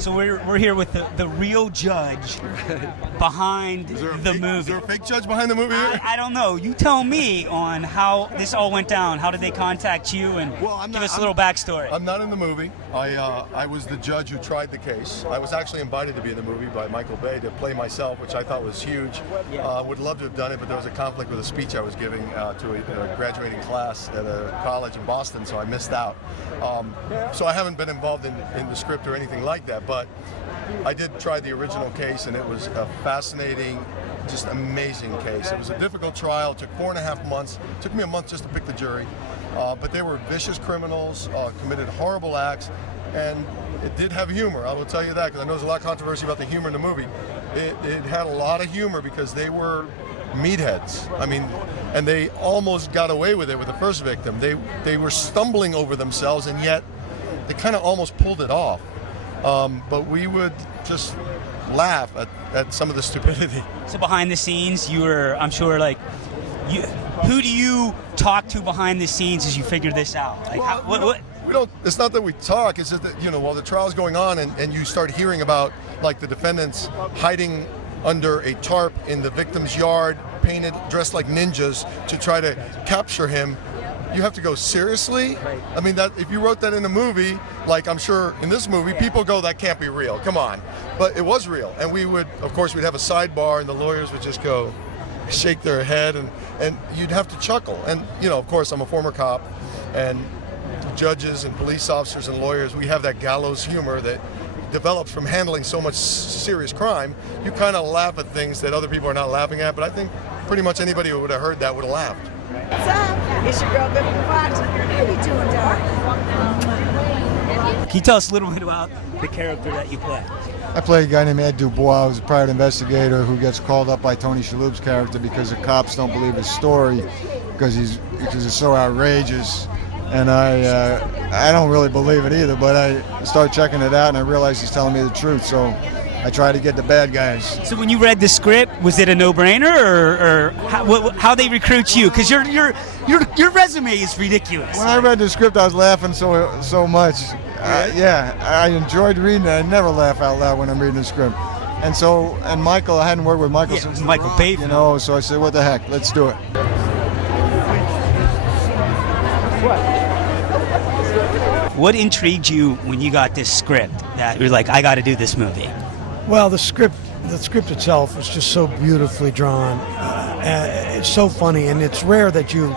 So we're here with the real judge behind the movie. Is there a fake judge behind the movie? I don't know. You tell me on how this all went down. How did they contact you? And give us a little backstory. I'm not in the movie. I was the judge who tried the case. I was actually invited to be in the movie by Michael Bay to play myself, which I thought was huge. Would love to have done it, but there was a conflict with a speech I was giving to a graduating class at a college in Boston, so I missed out. So I haven't been involved in the script or anything like that, but I did try the original case, and it was a fascinating, just amazing case. It was a difficult trial. It took 4.5 months. It took me a month just to pick the jury. But they were vicious criminals, committed horrible acts, and it did have humor. I will tell you that, because I know there's a lot of controversy about the humor in the movie. It had a lot of humor because they were meatheads. I mean, and they almost got away with it with the first victim. They were stumbling over themselves, and yet they kind of almost pulled it off. But we would just laugh at some of the stupidity. So behind the scenes, you were, I'm sure, like, who do you talk to behind the scenes as you figure this out? Like, what? We don't. It's not that we talk. It's just that, while the trial's going on, and you start hearing about, like, the defendants hiding under a tarp in the victim's yard, dressed like ninjas to try to capture him. You have to go, seriously? I mean, that if you wrote that in a movie, like I'm sure in this movie, people go, that can't be real. Come on. But it was real. And we would, of course, we'd have a sidebar, and the lawyers would just go, shake their head, and you'd have to chuckle. And, of course, I'm a former cop, and judges and police officers and lawyers, we have that gallows humor that develops from handling so much serious crime. You kind of laugh at things that other people are not laughing at, but I think pretty much anybody who would have heard that would have laughed. What's up? It's your girl, Biblical Fox. How you doing, dog? Can you tell us a little bit about the character that you play? I play a guy named Ed Dubois, who's a private investigator who gets called up by Tony Shalhoub's character because the cops don't believe his story because it's so outrageous. And I don't really believe it either, but I start checking it out, and I realize he's telling me the truth. So I try to get the bad guys. So when you read the script, was it a no-brainer, or how they recruit you? Because your resume is ridiculous. When I read the script, I was laughing so much. I enjoyed reading it. I never laugh out loud when I'm reading the script. And Michael, I hadn't worked with Michael since Michael Bay. So I said, what the heck, let's do it. What intrigued you when you got this script that you're like, I got to do this movie? Well, the script itself is just so beautifully drawn. It's so funny, and it's rare that you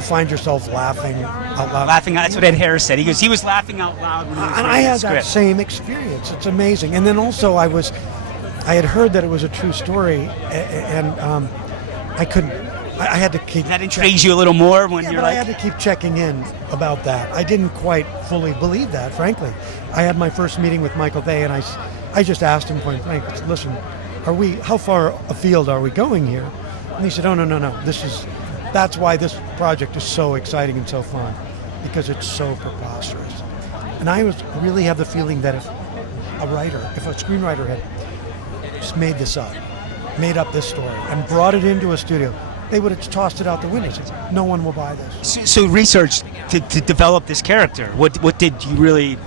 find yourself laughing out loud. That's what Ed Harris said. He was laughing out loud when he was and reading I had the script. that same experience. It's amazing. And then also I had heard that it was a true story, and I couldn't. I had to keep. That intrigues you a little more when you're like. I had to keep checking in about that. I didn't quite fully believe that, frankly. I had my first meeting with Michael Bay, and I just asked him point blank, listen, how far afield are we going here? And he said, oh, no. That's why this project is so exciting and so fun, because it's so preposterous. And I really have the feeling that if a screenwriter had just made up this story and brought it into a studio, they would have tossed it out the window. Said, no one will buy this. So research to develop this character. What did you really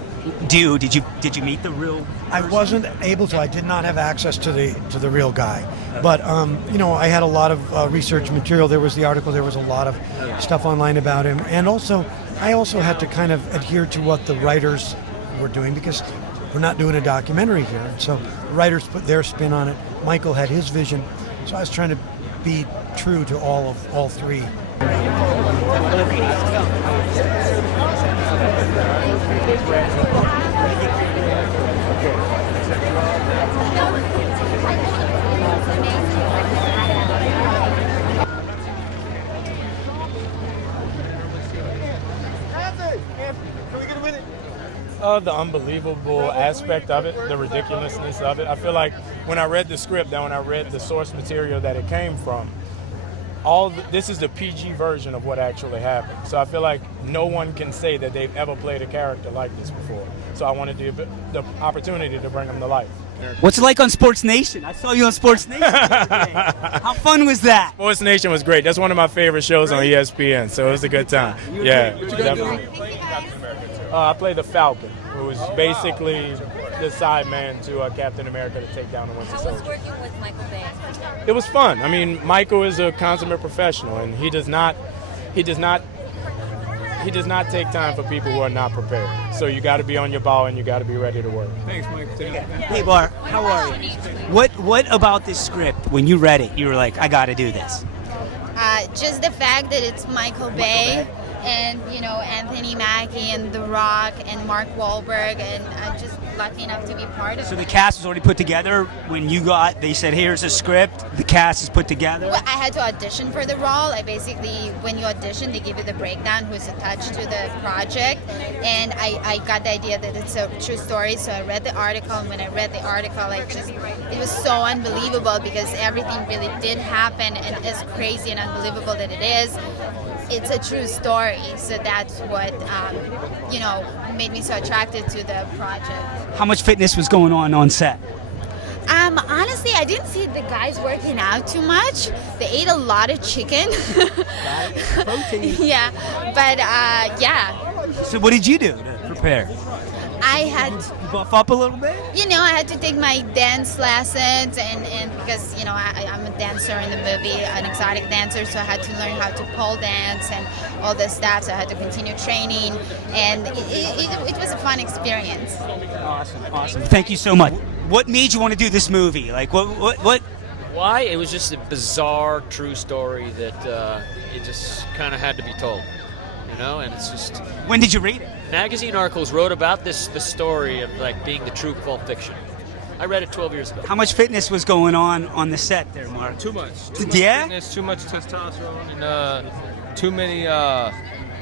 do? Did you meet the real person? I wasn't able to. I did not have access to the real guy. But I had a lot of research material. There was the article. There was a lot of stuff online about him. And I also had to kind of adhere to what the writers were doing, because we're not doing a documentary here. And so the writers put their spin on it. Michael had his vision. So I was trying to be true to all three. The unbelievable aspect of it, the ridiculousness of it. I feel like when I read the script and when I read the source material that it came from, this is the PG version of what actually happened. So I feel like no one can say that they've ever played a character like this before. So I wanted the opportunity to bring them to life. What's it like on Sports Nation? I saw you on Sports Nation the other day. How fun was that? Sports Nation was great. That's one of my favorite shows on ESPN, so it was a good time. Yeah, definitely. I played the Falcon, who was basically the side man to Captain America to take down the Winter How was Soldier. working with Michael Bay? It was fun. I mean, Michael is a consummate professional, and he does not take time for people who are not prepared. So you got to be on your ball and you got to be ready to work. Thanks, Mike. Hey, Bar, how are you? What about this script, when you read it, you were like, I got to do this? Just the fact that it's Michael Bay and, you know, Anthony Mackie and The Rock and Mark Wahlberg, and I'm just lucky enough to be part of So it. the cast was already put together when you got, they said, here's a script, the cast is put together? Well, I had to audition for the role. I basically, when you audition, they give you the breakdown, who's attached to the project, and I got the idea that it's a true story, so I read the article, and when I read the article, it was so unbelievable because everything really did happen, and as crazy and unbelievable that it is, it's a true story. So that's what, you know, made me so attracted to the project. How much fitness was going on set? Honestly, I didn't see the guys working out too much. They ate a lot of chicken. Protein. Yeah, but yeah, So what did you do to prepare? I had, You buff up a little bit? you know, I had to take my dance lessons, and because, you know, I'm a dancer in the movie, an exotic dancer, so I had to learn how to pole dance and all this stuff, so I had to continue training, and it was a fun experience. Awesome. Thank you so much. What made you want to do this movie? Like, what? Why? It was just a bizarre, true story that it just kind of had to be told, you know. And it's just When did you read it? magazine articles wrote about the story of like being the true Pulp Fiction. I read it 12 years ago. How much fitness was going on the set there, Mark? Too much. Yeah? Fitness, too much testosterone, and too many.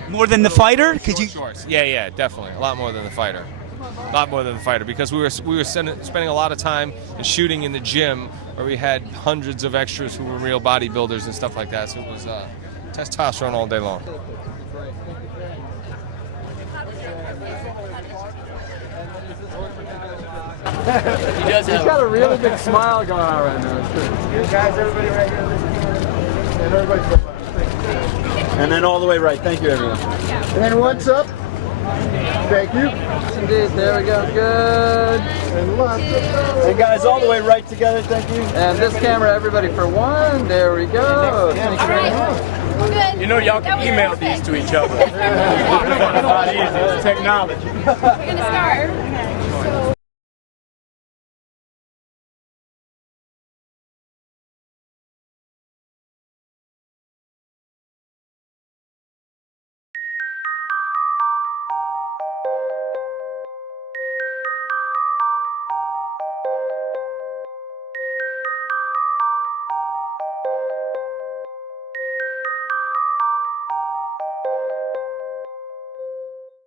More than the fighter? Could you? Shorts. Yeah, definitely. A lot more than the fighter. A lot more than the fighter, because we were spending a lot of time and shooting in the gym where we had hundreds of extras who were real bodybuilders and stuff like that. So it was testosterone all day long. He does have got a really big smile going on right now. Guys, everybody right here. And everybody. And then all the way right. Thank you, everyone. And what's up? Thank you. Indeed. There we go. Good. And lots of love. And guys, all the way right together. Thank you. And this camera, everybody, for one. There we go. Thank you very much. You know, y'all can email these to each other. It's a lot easier. It's technology. We're gonna start.